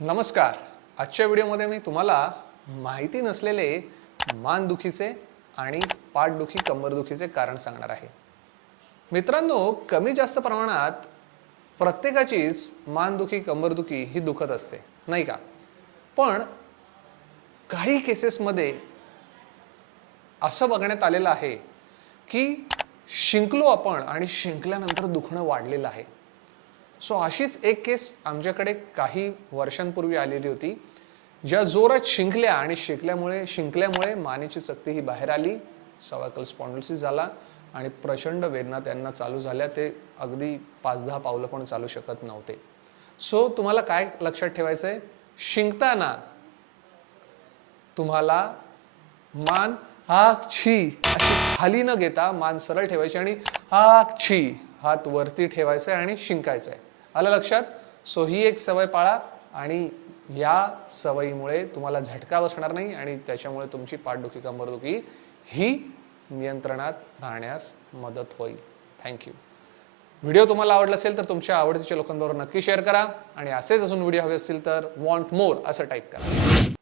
नमस्कार. आजच्या व्हिडिओमध्ये मी तुम्हाला माहिती नसलेले मानदुखीचे आणि पाठदुखी कंबरदुखीचे कारण सांगणार आहे. मित्रांनो, कमी जास्त प्रमाणात प्रत्येकाचीच मानदुखी कंबरदुखी ही दुखत असते, नाही का? पण काही केसेसमध्ये असं बघण्यात आलेलं आहे की शिंकलो आपण आणि शिंकल्यानंतर दुखणं वाढलेलं आहे. सो अशीच एक केस आमच्याकडे काही वर्षांपूर्वी आलेली होती, ज्या जोरात शिंकल्या आणि शिंकल्यामुळे मानेची चकती ही बाहेर आली, सर्व्हायकल स्पॉन्डिलोसिस झाला आणि प्रचंड वेदना त्यांना चालू झाल्या. ते अगदी 5-10 पावलं पण चालू शकत नव्हते. सो तुम्हाला काय लक्षात ठेवायचं आहे? शिंकताना तुम्हाला मान छी अशी खाली न घेता मान सरळ ठेवायची आणि छी हात वरती ठेवायचा आणि शिंकायचं आहे. आलं लक्षात? सो ही एक सवय पाळा आणि या सवयीमुळे तुम्हाला झटका बसणार नाही आणि त्याच्यामुळे तुमची पाठदुखी कंबरदुखी ही नियंत्रणात राहण्यास मदत होईल. थँक्यू. व्हिडिओ तुम्हाला आवडला असेल तर तुमच्या आवडतीच्या लोकांबरोबर नक्की शेअर करा आणि असेच अजून व्हिडिओ हवे असतील तर वॉन्ट मोर असं टाईप करा.